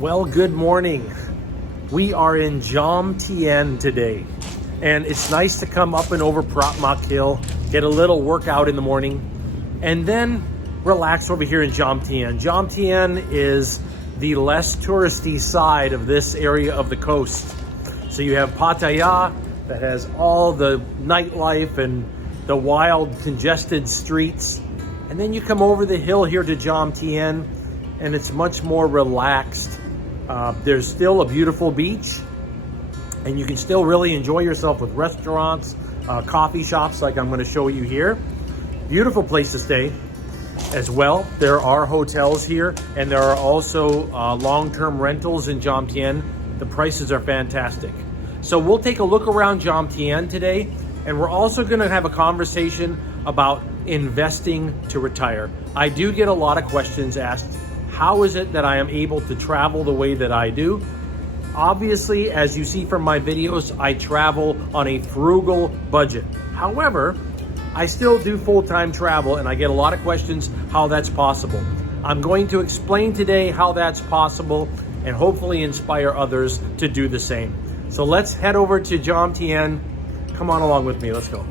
Well, good morning. We are in Jomtien today, and it's nice to come up and over Pratmak Hill, get a little workout in the morning, and then relax over here in Jomtien. Jomtien is the less touristy side of this area of the coast. So you have Pattaya that has all the nightlife and the wild congested streets, and then you come over the hill here to Jomtien and it's much more relaxed. There's still a beautiful beach, and you can still really enjoy yourself with restaurants, coffee shops like I'm going to show you here. Beautiful place to stay as well. There are hotels here, and there are also long-term rentals in Jomtien. The prices are fantastic. So we'll take a look around Jomtien today, and we're also going to have a conversation about investing to retire. I do get a lot of questions asked, how is it that I am able to travel the way that I do? Obviously, as you see from my videos, I travel on a frugal budget. However, I still do full-time travel, and I get a lot of questions how that's possible. I'm going to explain today how that's possible and hopefully inspire others to do the same. So let's head over to Jomtien. Come on along with me, let's go.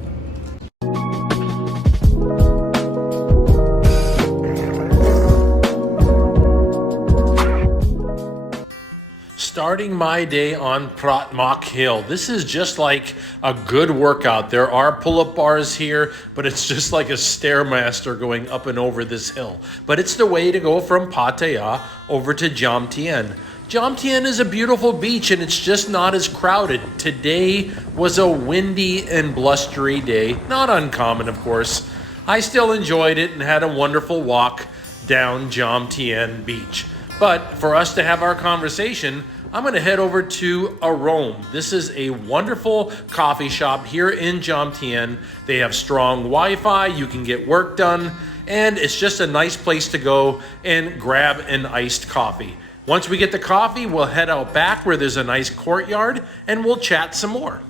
Starting my day on Pratmak Hill. This is just like a good workout. There are pull-up bars here, but it's just like a Stairmaster going up and over this hill. But it's the way to go from Pattaya over to Jomtien. Jomtien is a beautiful beach, and it's just not as crowded. Today was a windy and blustery day. Not uncommon, of course. I still enjoyed it and had a wonderful walk down Jomtien Beach. But for us to have our conversation, I'm going to head over to Arome. This is a wonderful coffee shop here in Jomtien. They have strong Wi-Fi, you can get work done, and it's just a nice place to go and grab an iced coffee. Once we get the coffee, we'll head out back where there's a nice courtyard and we'll chat some more.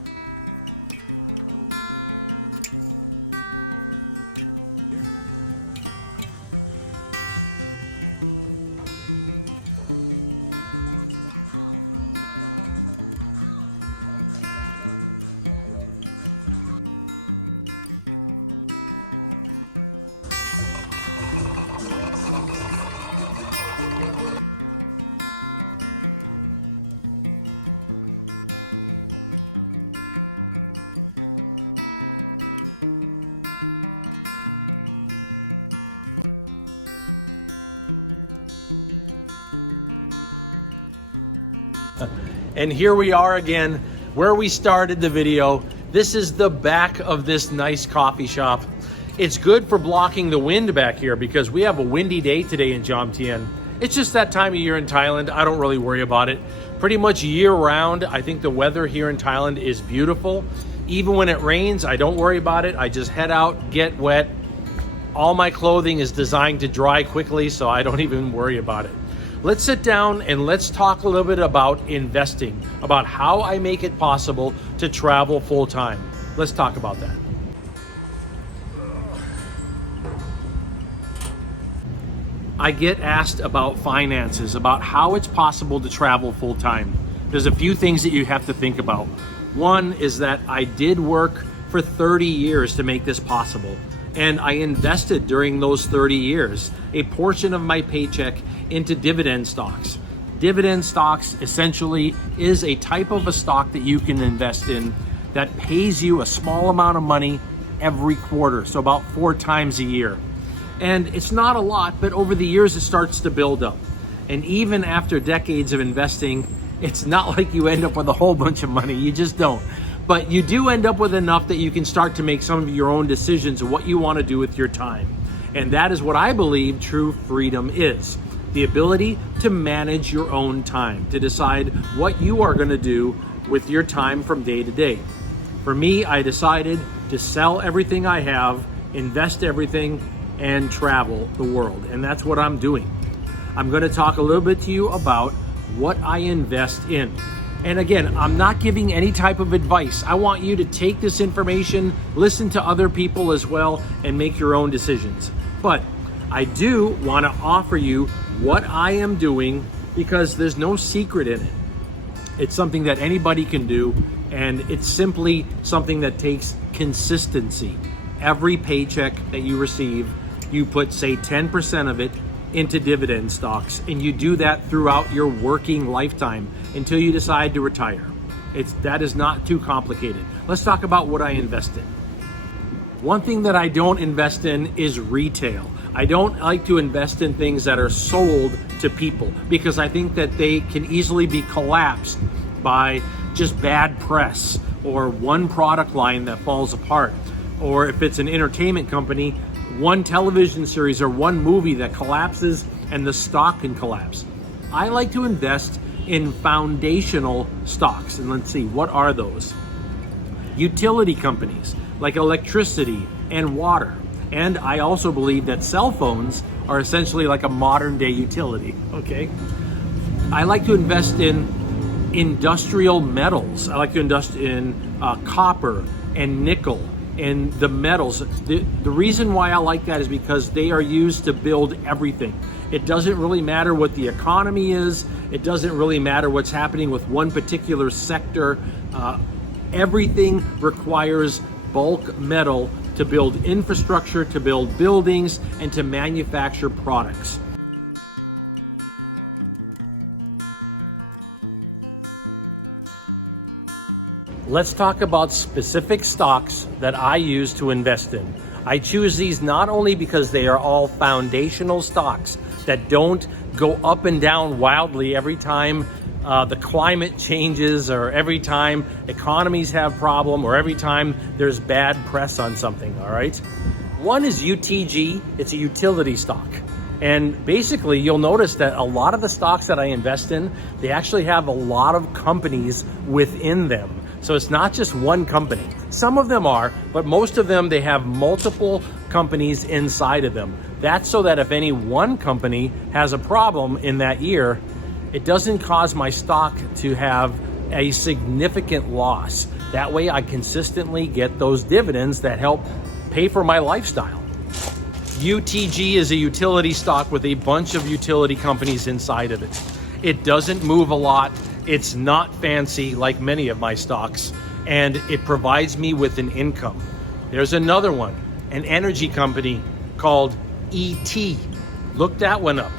And here we are again where we started the video. This is the back of this nice coffee shop. It's good for blocking the wind back here because we have a windy day today in Jomtien. It's just that time of year in Thailand. I don't really worry about it. Pretty much year round, I think the weather here in Thailand is beautiful. Even when it rains, I don't worry about it. I just head out, get wet. All my clothing is designed to dry quickly, so I don't even worry about it. Let's sit down and let's talk a little bit about investing, about how I make it possible to travel full time. Let's talk about that. I get asked about finances, about how it's possible to travel full time. There's a few things that you have to think about. One is that I did work for 30 years to make this possible. And I invested during those 30 years a portion of my paycheck into dividend stocks. Dividend stocks essentially is a type of a stock that you can invest in that pays you a small amount of money every quarter, so about 4 times a year. And it's not a lot, but over the years it starts to build up. And even after decades of investing, it's not like you end up with a whole bunch of money, you just don't. But you do end up with enough that you can start to make some of your own decisions of what you want to do with your time. And that is what I believe true freedom is. The ability to manage your own time, to decide what you are going to do with your time from day to day. For me, I decided to sell everything I have, invest everything, and travel the world. And that's what I'm doing. I'm going to talk a little bit to you about what I invest in. And again, I'm not giving any type of advice. I want you to take this information, listen to other people as well, and make your own decisions. But I do want to offer you what I am doing because there's no secret in it. It's something that anybody can do, and it's simply something that takes consistency. Every paycheck that you receive, you put, say, 10% of it into dividend stocks, and you do that throughout your working lifetime until you decide to retire. That is not too complicated. Let's talk about what I invest in. One thing that I don't invest in is retail. I don't like to invest in things that are sold to people because I think that they can easily be collapsed by just bad press or one product line that falls apart. Or if it's an entertainment company, one television series or one movie that collapses and the stock can collapse. I like to invest in foundational stocks. And let's see, what are those? Utility companies like electricity and water. And I also believe that cell phones are essentially like a modern day utility, okay? I like to invest in industrial metals. I like to invest in copper and nickel and the metals. The reason why I like that is because they are used to build everything. It doesn't really matter what the economy is. It doesn't really matter what's happening with one particular sector. Everything requires bulk metal to build infrastructure, to build buildings, and to manufacture products. Let's talk about specific stocks that I use to invest in. I choose these not only because they are all foundational stocks that don't go up and down wildly every time the climate changes, or every time economies have problem, or every time there's bad press on something, all right? One is UTG. It's a utility stock. And basically, you'll notice that a lot of the stocks that I invest in, they actually have a lot of companies within them. So it's not just one company. Some of them are, but most of them, they have multiple companies inside of them. That's so that if any one company has a problem in that year, it doesn't cause my stock to have a significant loss. That way I consistently get those dividends that help pay for my lifestyle. UTG is a utility stock with a bunch of utility companies inside of it. It doesn't move a lot. It's not fancy like many of my stocks, and it provides me with an income. There's another one, an energy company called ET. Look that one up.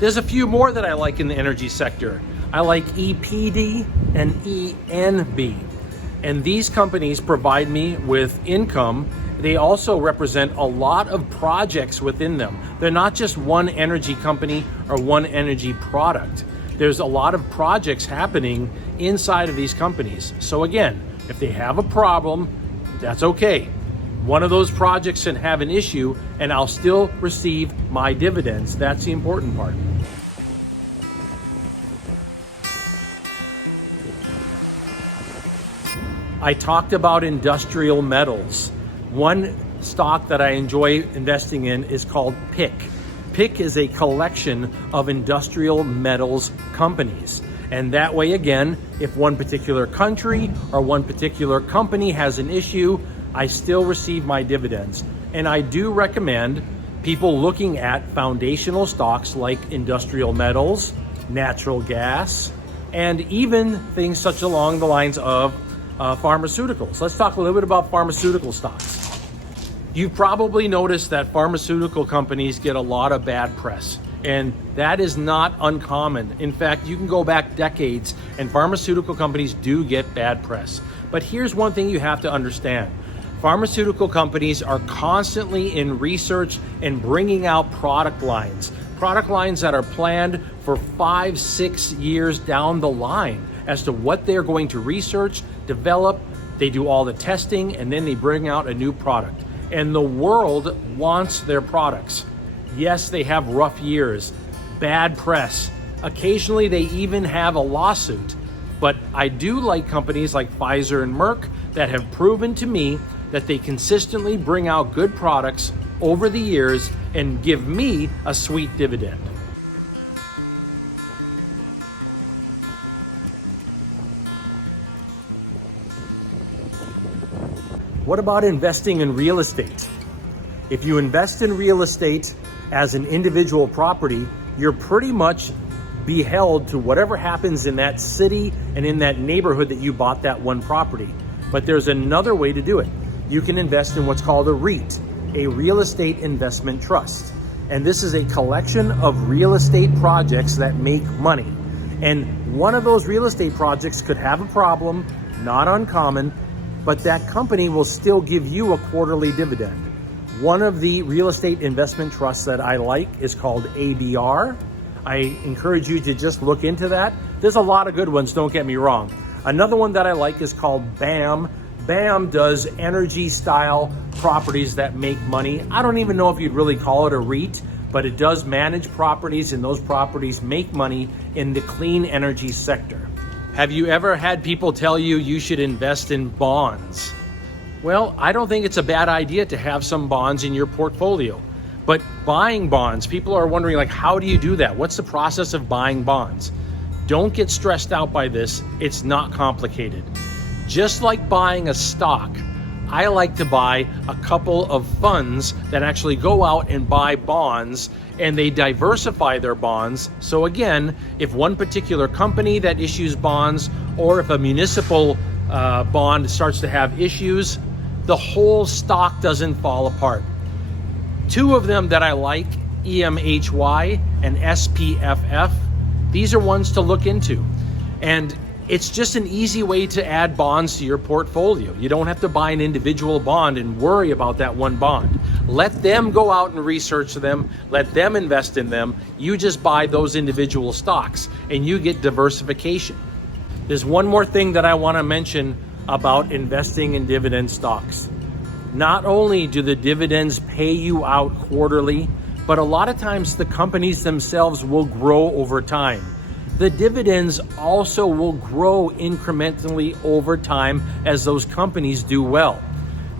There's a few more that I like in the energy sector. I like EPD and ENB. And these companies provide me with income. They also represent a lot of projects within them. They're not just one energy company or one energy product. There's a lot of projects happening inside of these companies. So again, if they have a problem, that's okay. One of those projects can have an issue and I'll still receive my dividends. That's the important part. I talked about industrial metals. One stock that I enjoy investing in is called PIC. PIC is a collection of industrial metals companies. And that way, again, if one particular country or one particular company has an issue, I still receive my dividends. And I do recommend people looking at foundational stocks like industrial metals, natural gas, and even things such along the lines of pharmaceuticals. Let's talk a little bit about pharmaceutical stocks. You've probably noticed that pharmaceutical companies get a lot of bad press, and that is not uncommon. In fact, you can go back decades and pharmaceutical companies do get bad press. But here's one thing you have to understand. Pharmaceutical companies are constantly in research and bringing out product lines that are planned for 5-6 years down the line as to what they're going to research, develop. They do all the testing, and then they bring out a new product. And the world wants their products. Yes, they have rough years, bad press. Occasionally, they even have a lawsuit. But I do like companies like Pfizer and Merck that have proven to me that they consistently bring out good products over the years and give me a sweet dividend. What about investing in real estate? If you invest in real estate as an individual property, you're pretty much be held to whatever happens in that city and in that neighborhood that you bought that one property. But there's another way to do it. You can invest in what's called a REIT, a real estate investment trust. And this is a collection of real estate projects that make money. And one of those real estate projects could have a problem, not uncommon, but that company will still give you a quarterly dividend. One of the real estate investment trusts that I like is called ABR. I encourage you to just look into that. There's a lot of good ones, don't get me wrong. Another one that I like is called BAM. BAM does energy style properties that make money. I don't even know if you'd really call it a REIT, but it does manage properties, and those properties make money in the clean energy sector. Have you ever had people tell you you should invest in bonds? Well, I don't think it's a bad idea to have some bonds in your portfolio. But buying bonds, people are wondering, like, how do you do that? What's the process of buying bonds? Don't get stressed out by this. It's not complicated. Just like buying a stock, I like to buy a couple of funds that actually go out and buy bonds, and they diversify their bonds. So again, if one particular company that issues bonds, or if a municipal bond starts to have issues, the whole stock doesn't fall apart. Two of them that I like, EMHY and SPFF, these are ones to look into. And it's just an easy way to add bonds to your portfolio. You don't have to buy an individual bond and worry about that one bond. Let them go out and research them. Let them invest in them. You just buy those individual stocks and you get diversification. There's one more thing that I want to mention about investing in dividend stocks. Not only do the dividends pay you out quarterly, but a lot of times the companies themselves will grow over time. The dividends also will grow incrementally over time as those companies do well.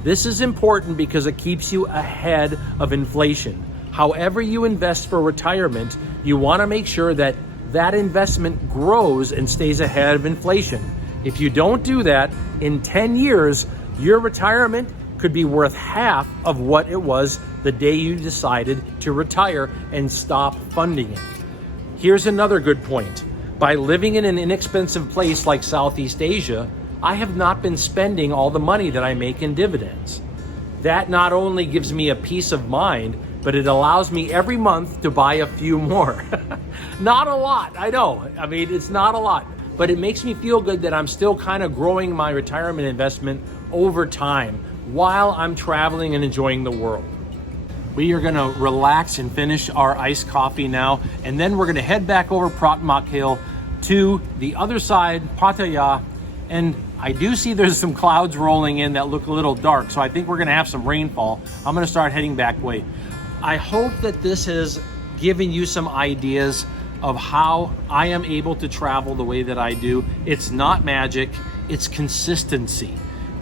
This is important because it keeps you ahead of inflation. However you invest for retirement, you want to make sure that that investment grows and stays ahead of inflation. If you don't do that, in 10 years, your retirement could be worth half of what it was the day you decided to retire and stop funding it. Here's another good point. By living in an inexpensive place like Southeast Asia, I have not been spending all the money that I make in dividends. That not only gives me a peace of mind, but it allows me every month to buy a few more. Not a lot, I know. I mean, it's not a lot, but it makes me feel good that I'm still kind of growing my retirement investment over time while I'm traveling and enjoying the world. We are gonna relax and finish our iced coffee now, and then we're gonna head back over Pratmak Hill to the other side, Pattaya, and I do see there's some clouds rolling in that look a little dark, so I think we're gonna have some rainfall. I'm gonna start heading back way. I hope that this has given you some ideas of how I am able to travel the way that I do. It's not magic, it's consistency.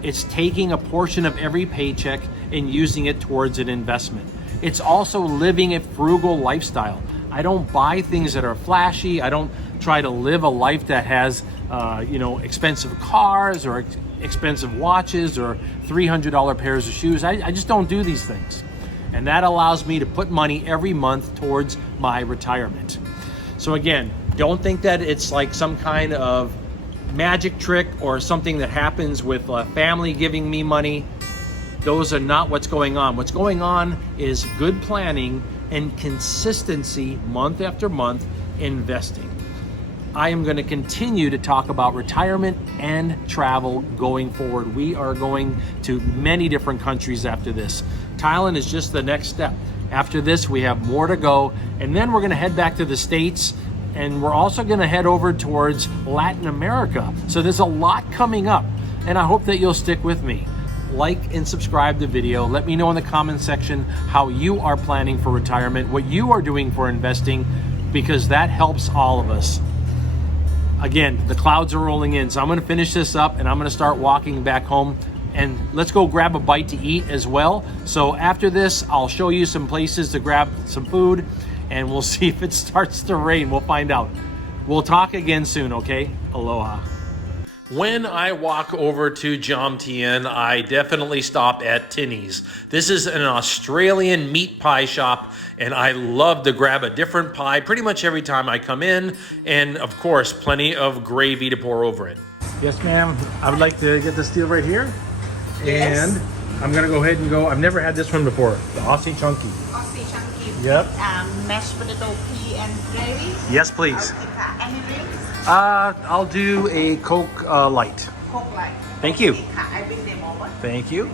It's taking a portion of every paycheck and using it towards an investment. It's also living a frugal lifestyle. I don't buy things that are flashy. I don't try to live a life that has, expensive cars or expensive watches or $300 pairs of shoes. I just don't do these things. And that allows me to put money every month towards my retirement. So again, don't think that it's like some kind of magic trick or something that happens with family giving me money. Those are not what's going on. What's going on is good planning and consistency month after month investing. I am going to continue to talk about retirement and travel going forward. We are going to many different countries after this. Thailand is just the next step. After this, we have more to go, and then we're going to head back to the States, and we're also going to head over towards Latin America. So there's a lot coming up, and I hope that you'll stick with me. Like and subscribe the video. Let me know in the comment section how you are planning for retirement, what you are doing for investing, because that helps all of us. Again, the clouds are rolling in, so I'm going to finish this up and I'm going to start walking back home, and let's go grab a bite to eat as well. So after this, I'll show you some places to grab some food, and we'll see if it starts to rain. We'll find out. We'll talk again soon, okay? Aloha. When I walk over to Jomtien, I definitely stop at Tinny's. This is an Australian meat pie shop, and I love to grab a different pie pretty much every time I come in, and of course, plenty of gravy to pour over it. Yes, ma'am. I would like to get this deal right here. Yes. And I'm gonna go ahead and go, I've never had this one before, the Aussie Chunky. Aussie chunky. Yep. Mashed potato, pea, and gravy. Yes, please. Any drinks? I'll do a Coke Light. Coke light. Thank you. I bring them over. Thank you.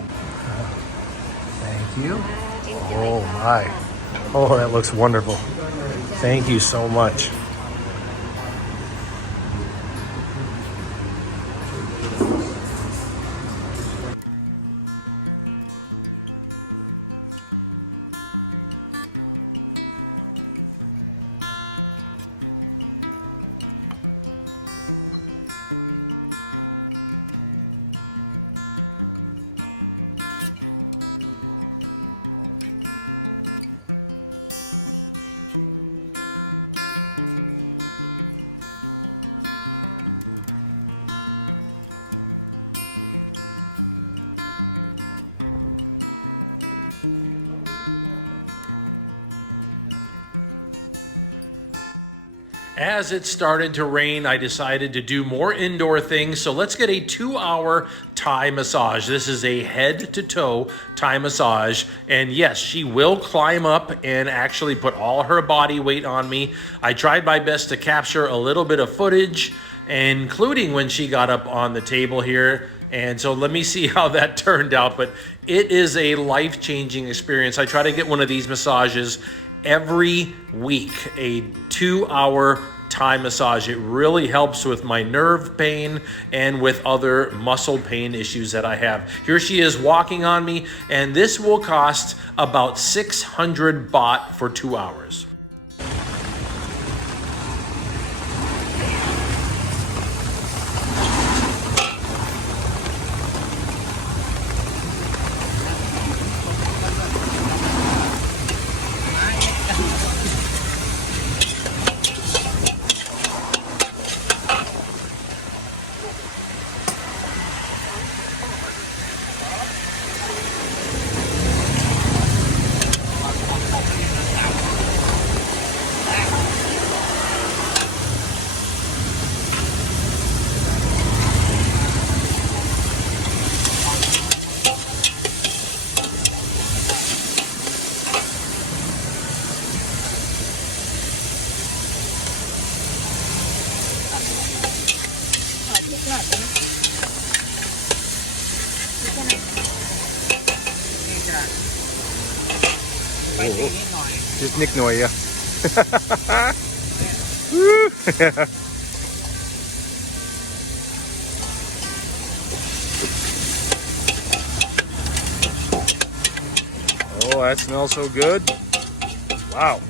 Thank you. Oh my. Oh, that looks wonderful. Thank you so much. As it started to rain, I decided to do more indoor things. So let's get a 2-hour Thai massage. This is a head to toe Thai massage. And yes, she will climb up and actually put all her body weight on me. I tried my best to capture a little bit of footage, including when she got up on the table here. And so let me see how that turned out. But it is a life-changing experience. I try to get one of these massages every week, a 2-hour Thai massage. It really helps with my nerve pain and with other muscle pain issues that I have. Here she is walking on me, and this will cost about 600 baht for 2 hours. Just nick noise, yeah. Oh, that smells so good. Wow.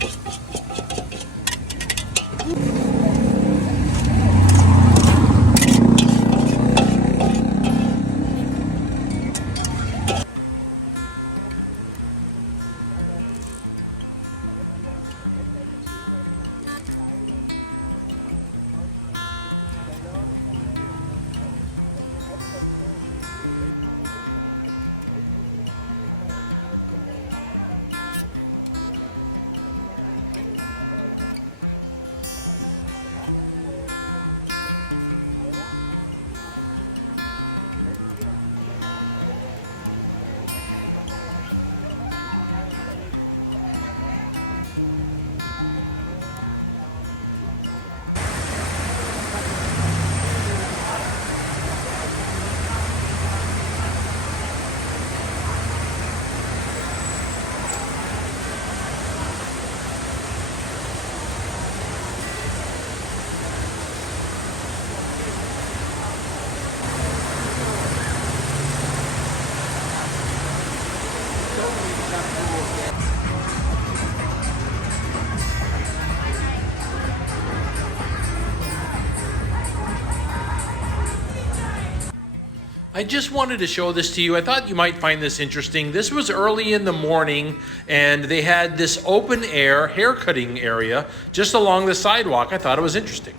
I just wanted to show this to you. I thought you might find this interesting. This was early in the morning, and they had this open air hair cutting area just along the sidewalk. I thought it was interesting.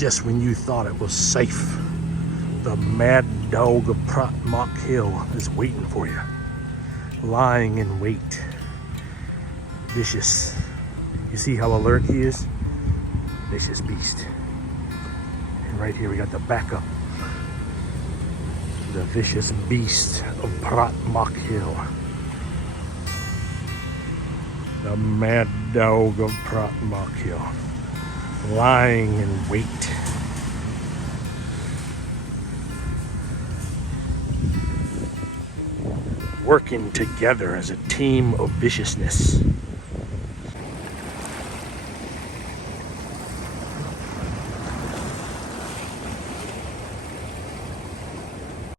just when you thought it was safe, the mad dog of Protmock Hill is waiting for you, lying in wait, vicious. You see how alert he is? Vicious beast. And right here we got the backup, the vicious beast of Protmock Hill, the mad dog of Protmock Hill, lying in wait. Working together as a team of viciousness.